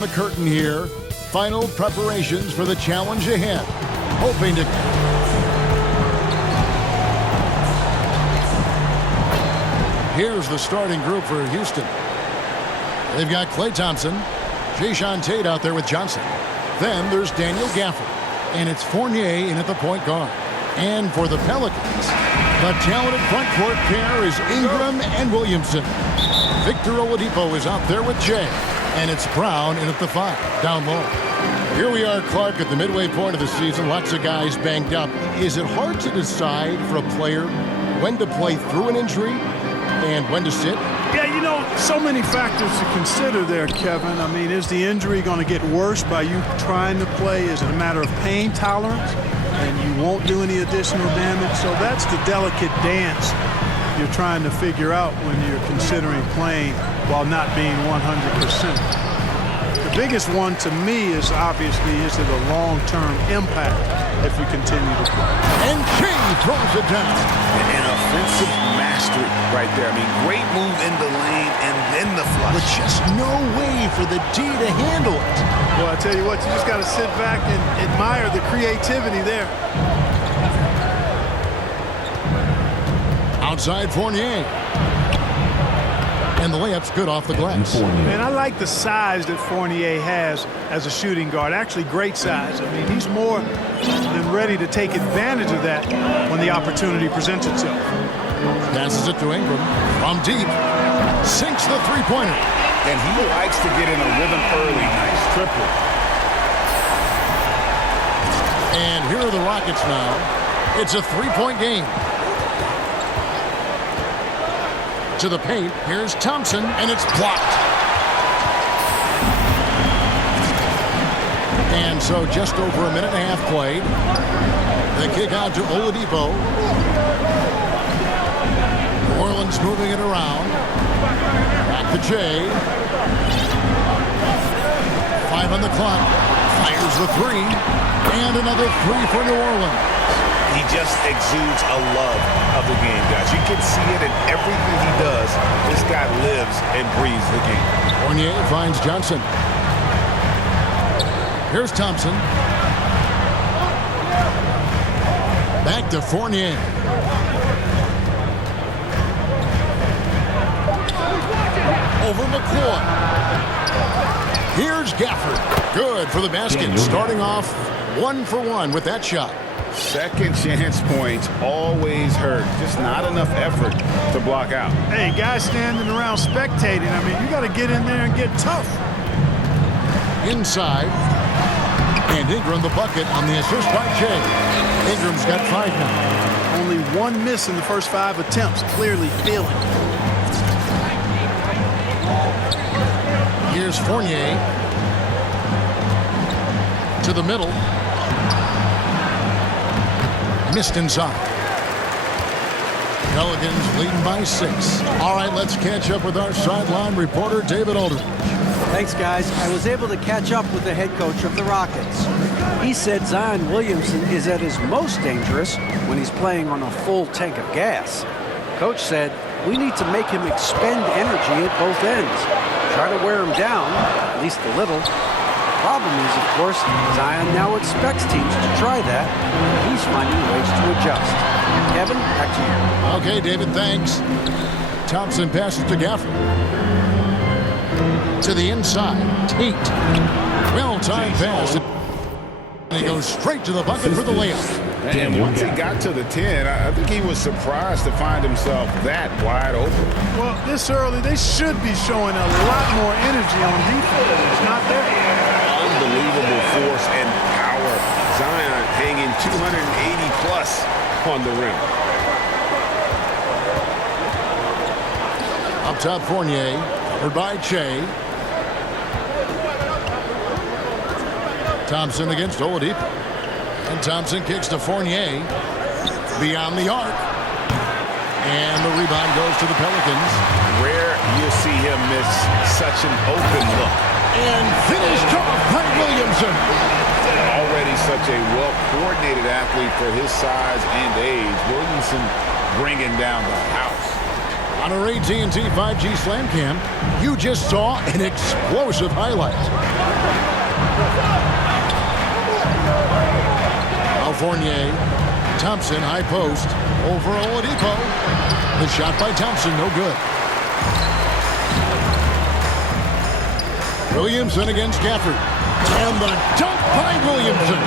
The curtain here. Final preparations for the challenge ahead. Hoping to... Here's the starting group for Houston. They've got Klay Thompson, Jae'Sean Tate out there with Johnson. Then there's Daniel Gafford. And it's Fournier in at the point guard. And for the Pelicans, the talented front court pair is Ingram and Williamson. Victor Oladipo is out there with Jay. And it's Brown in at the 5, down low. Here we are, Clark, at the midway point of the season. Lots of guys banged up. Is it hard to decide for a player when to play through an injury and when to sit? Yeah, you know, so many factors to consider there, Kevin. I mean, is the injury going to get worse by you trying to play? Is it a matter of pain tolerance and you won't do any additional damage? So that's the delicate dance you're trying to figure out when you're considering playing while not being 100%. The biggest one to me is obviously, is it a long-term impact if you continue to play? And King throws it down. An offensive mastery right there. I mean, great move in the lane and then the flush. But just no way for the D to handle it. Well, I tell you what, you just got to sit back and admire the creativity there. Outside Fournier. And the layup's good off the glass. Man, I like the size that Fournier has as a shooting guard. Actually, great size. I mean, he's more than ready to take advantage of that when the opportunity presents itself. Passes it to Ingram from deep. Sinks the three-pointer. And he likes to get in a rhythm early. Nice triple. And here are the Rockets now. It's a three-point game. To the paint, here's Thompson, and it's blocked. And so just over a minute and a half played. The kick out to Oladipo. New Orleans moving it around. Back to Jay. 5 on the clock. Fires the three. And another three for New Orleans. He just exudes a love of the game, guys. You can see it in everything he does. This guy lives and breathes the game. Fournier finds Johnson. Here's Thompson. Back to Fournier. Over McCoy. Here's Gafford. Good for the basket. Starting off 1 for 1 with that shot. Second chance points always hurt. Just not enough effort to block out. Hey, guys standing around spectating. I mean, you got to get in there and get tough. Inside. And Ingram the bucket on the assist by Jay. Ingram's got 5 now. Only 1 miss in the first 5 attempts. Clearly feeling. Here's Fournier. To the middle. Missed inside. Pelicans leading by 6. All right, let's catch up with our sideline reporter, David Aldridge. Thanks, guys. I was able to catch up with the head coach of the Rockets. He said Zion Williamson is at his most dangerous when he's playing on a full tank of gas. Coach said, we need to make him expend energy at both ends. Try to wear him down, at least a little. Problem is, of course, Zion now expects teams to try that, and he's finding ways to adjust. Kevin, back to you. Okay, David, thanks. Thompson passes to Gafford. To the inside, Tate. Well-timed pass. And he goes straight to the bucket for the layup. And once he got to the 10, I think he was surprised to find himself that wide open. Well, this early, they should be showing a lot more energy on defense. It's not there. Unbelievable force and power. Zion hanging 280 plus on the rim. Up top, Fournier, covered by Che. Thompson against Oladipo. And Thompson kicks to Fournier. Beyond the arc. And the rebound goes to the Pelicans. Rare you'll see him miss such an open look. And finished off by Williamson. Already such a well-coordinated athlete for his size and age. Williamson bringing down the house. On our AT&T 5G Slam Cam, you just saw an explosive highlight. Fournier, Thompson, high post, over Oladipo. The shot by Thompson, no good. Williamson against Gafford. And the dunk by Williamson.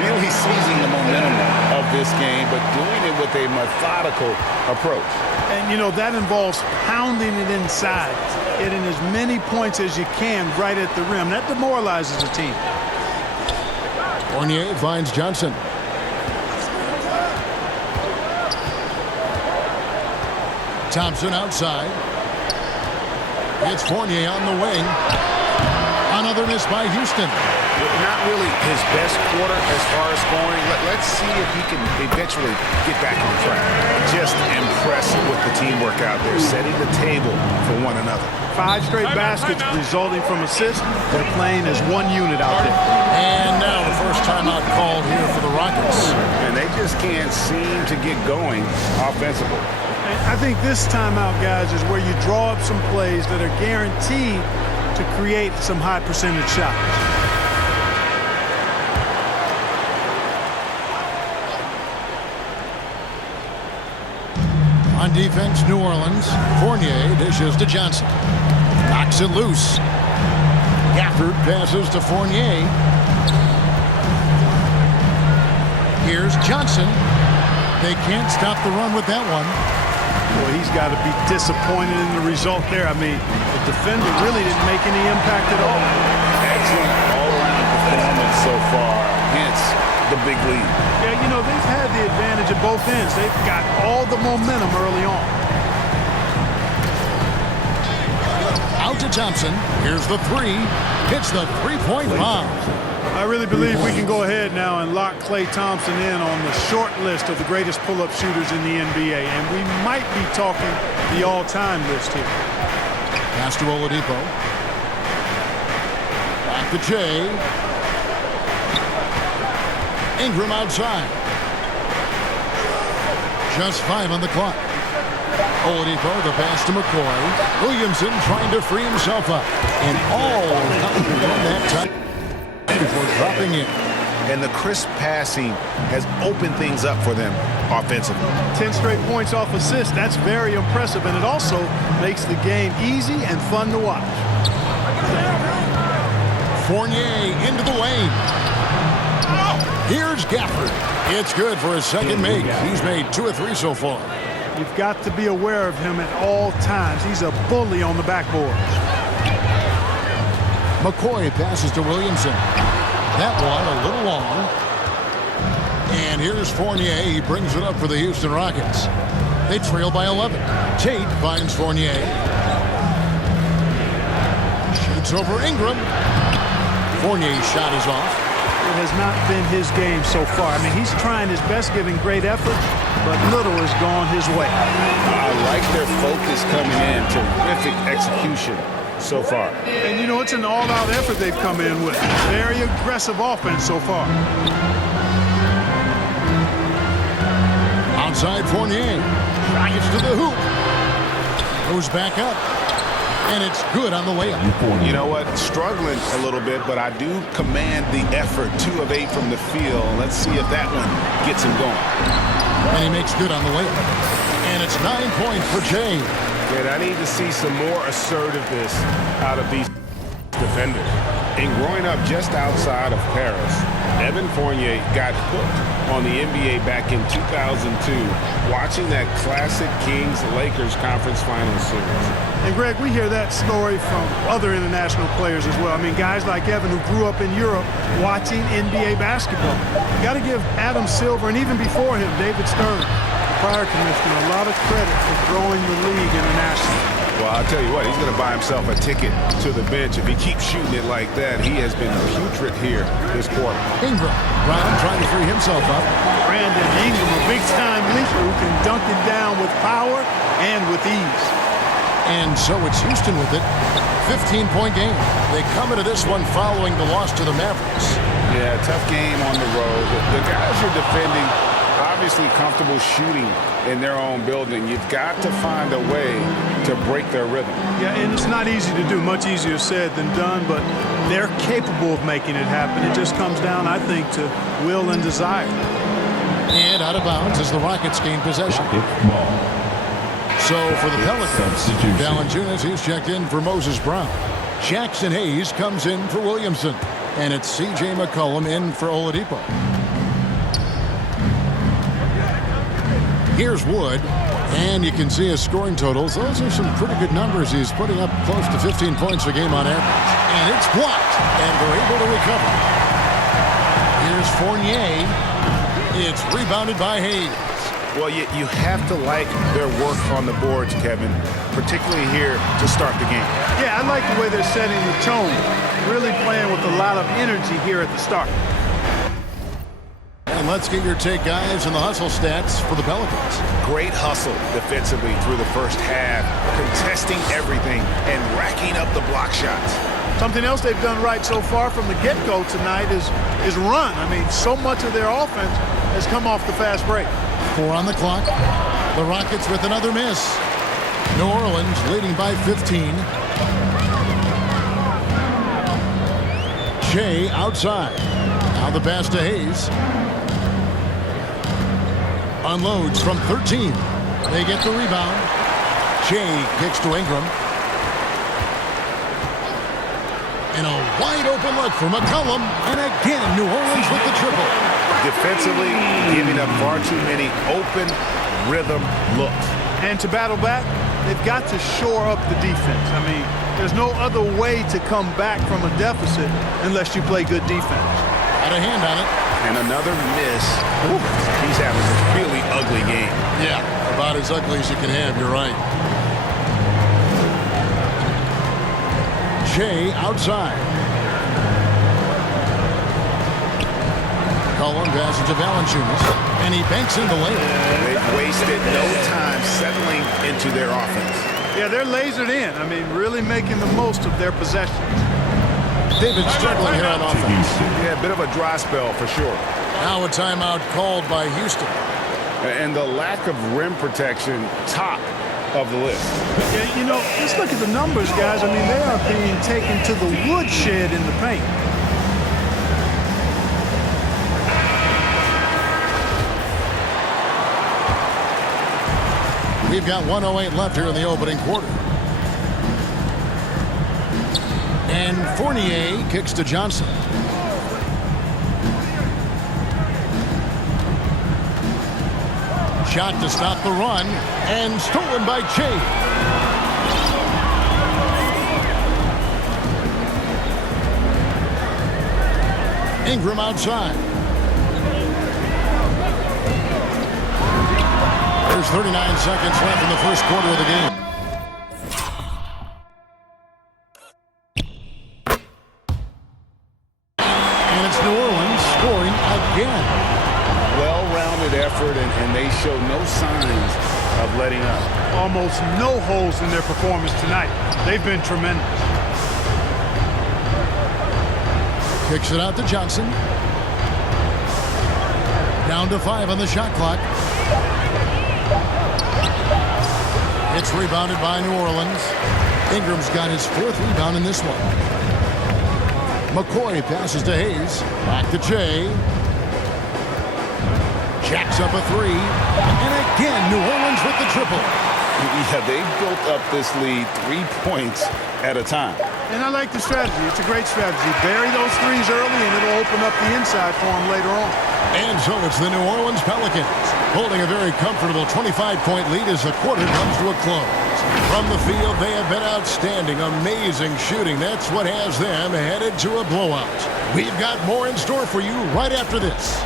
Really seizing the momentum of this game, but doing it with a methodical approach. And, you know, that involves pounding it inside, getting as many points as you can right at the rim. That demoralizes a team. Fournier finds Johnson. Thompson outside. It's Fournier on the wing. Another miss by Houston. Not really his best quarter as far as scoring. Let's see if he can eventually get back on track. Just impressive with the teamwork out there, setting the table for one another. 5 straight baskets resulting from assists. They're playing as one unit out there. And now the first timeout called here for the Rockets. And they just can't seem to get going offensively. I think this timeout, guys, is where you draw up some plays that are guaranteed to create some high percentage shots. On defense, New Orleans. Fournier dishes to Johnson. Knocks it loose. Gafford passes to Fournier. Here's Johnson. They can't stop the run with that one. Well, he's got to be disappointed in the result there. I mean, the defender really didn't make any impact at all. Excellent all-around performance so far, hence the big lead. Yeah, you know, they've had the advantage at both ends. They've got all the momentum early on. Out to Thompson. Here's the three. Hits the three-point bomb. I really believe we can go ahead now and lock Klay Thompson in on the short list of the greatest pull-up shooters in the NBA. And we might be talking the all-time list here. Pass to Oladipo. Back to Jay. Ingram outside. Just 5 on the clock. Oladipo, the pass to McCoy. Williamson trying to free himself up. And all on that time before dropping in. And the crisp passing has opened things up for them offensively. 10 straight points off assists. That's very impressive. And it also makes the game easy and fun to watch. Fournier into the lane. Here's Gafford. It's good for his second make. He's made 2 or 3 so far. You've got to be aware of him at all times. He's a bully on the backboard. McCoy passes to Williamson. That one a little long. And here's Fournier. He brings it up for the Houston Rockets. They trail by 11. Tate finds Fournier. Shoots over Ingram. Fournier's shot is off. It has not been his game so far. I mean, he's trying his best, giving great effort, but little has gone his way. I like their focus coming in. Terrific execution so far. And, you know, it's an all-out effort they've come in with. Very aggressive offense so far. Outside Fournier. Drives to the hoop. Goes back up. And it's good on the layup. You know what? Struggling a little bit, but I do command the effort. 2 of 8 from the field. Let's see if that one gets him going. And he makes good on the layup. And it's 9 points for Jay. And I need to see some more assertiveness out of these defenders. And growing up just outside of Paris, Evan Fournier got hooked on the NBA back in 2002, watching that classic Kings-Lakers conference finals series. And, Greg, we hear that story from other international players as well. I mean, guys like Evan who grew up in Europe watching NBA basketball. You got to give Adam Silver, and even before him, David Stern, the prior commissioner, a lot of credit for growing the league internationally. Well, I'll tell you what, he's going to buy himself a ticket to the bench. If he keeps shooting it like that, he has been putrid here this quarter. Ingram. Brown trying to free himself up. Brandon Ingram, a big-time leaper who can dunk it down with power and with ease. And so it's Houston with it. 15-point game. They come into this one following the loss to the Mavericks. Yeah, tough game on the road. The guys you're defending obviously comfortable shooting in their own building. You've got to find a way to break their rhythm. Yeah, and it's not easy to do. Much easier said than done, but they're capable of making it happen. It just comes down, I think, to will and desire. And out of bounds as the Rockets gain possession. So for the Pelicans, Valanciunas, he's checked in for Moses Brown. Jackson Hayes comes in for Williamson. And it's C.J. McCollum in for Oladipo. Here's Wood. And you can see his scoring totals. Those are some pretty good numbers. He's putting up close to 15 points a game on average. And it's blocked. And they're able to recover. Here's Fournier. It's rebounded by Hayes. Well, you have to like their work on the boards, Kevin, particularly here to start the game. Yeah, I like the way they're setting the tone. Really playing with a lot of energy here at the start. And let's get your take, guys, on the hustle stats for the Pelicans. Great hustle defensively through the first half, contesting everything and racking up the block shots. Something else they've done right so far from the get-go tonight is run. I mean, so much of their offense has come off the fast break. 4 on the clock. The Rockets with another miss. New Orleans leading by 15. Shea outside. Now the pass to Hayes. Unloads from 13. They get the rebound. Shea kicks to Ingram. And a wide open look for McCollum. And again, New Orleans with the triple. Defensively, giving up far too many open rhythm looks. And to battle back, they've got to shore up the defense. I mean, there's no other way to come back from a deficit unless you play good defense. Got a hand on it. And another miss. Ooh, he's having a really ugly game. Yeah, about as ugly as you can have, you're right. Shea outside. McCollum passes to Valanciunas, and he banks in the layup. They've wasted no time settling into their offense. Yeah, they're lasered in. I mean, really making the most of their possessions. They've been struggling here on offense. Yeah, a bit of a dry spell for sure. Now a timeout called by Houston. And the lack of rim protection, top of the list. Yeah, you know, let's look at the numbers, guys. I mean, they are being taken to the woodshed in the paint. We've got 1:08 left here in the opening quarter. And Fournier kicks to Johnson. Shot to stop the run, and stolen by Shea. Ingram outside. There's 39 seconds left in the first quarter of the game. And it's New Orleans scoring again. Well-rounded effort, and they show no signs of letting up. Almost no holes in their performance tonight. They've been tremendous. Kicks it out to Johnson. Down to 5 on the shot clock. It's rebounded by New Orleans. Ingram's got his 4th rebound in this one. McCoy passes to Hayes. Back to Shea. Jacks up a 3. And again, New Orleans with the triple. Yeah, they built up this lead 3 points at a time. And I like the strategy. It's a great strategy. Bury those threes early, and it'll open up the inside for them later on. And so it's the New Orleans Pelicans holding a very comfortable 25-point lead as the quarter comes to a close. From the field, they have been outstanding, amazing shooting. That's what has them headed to a blowout. We've got more in store for you right after this.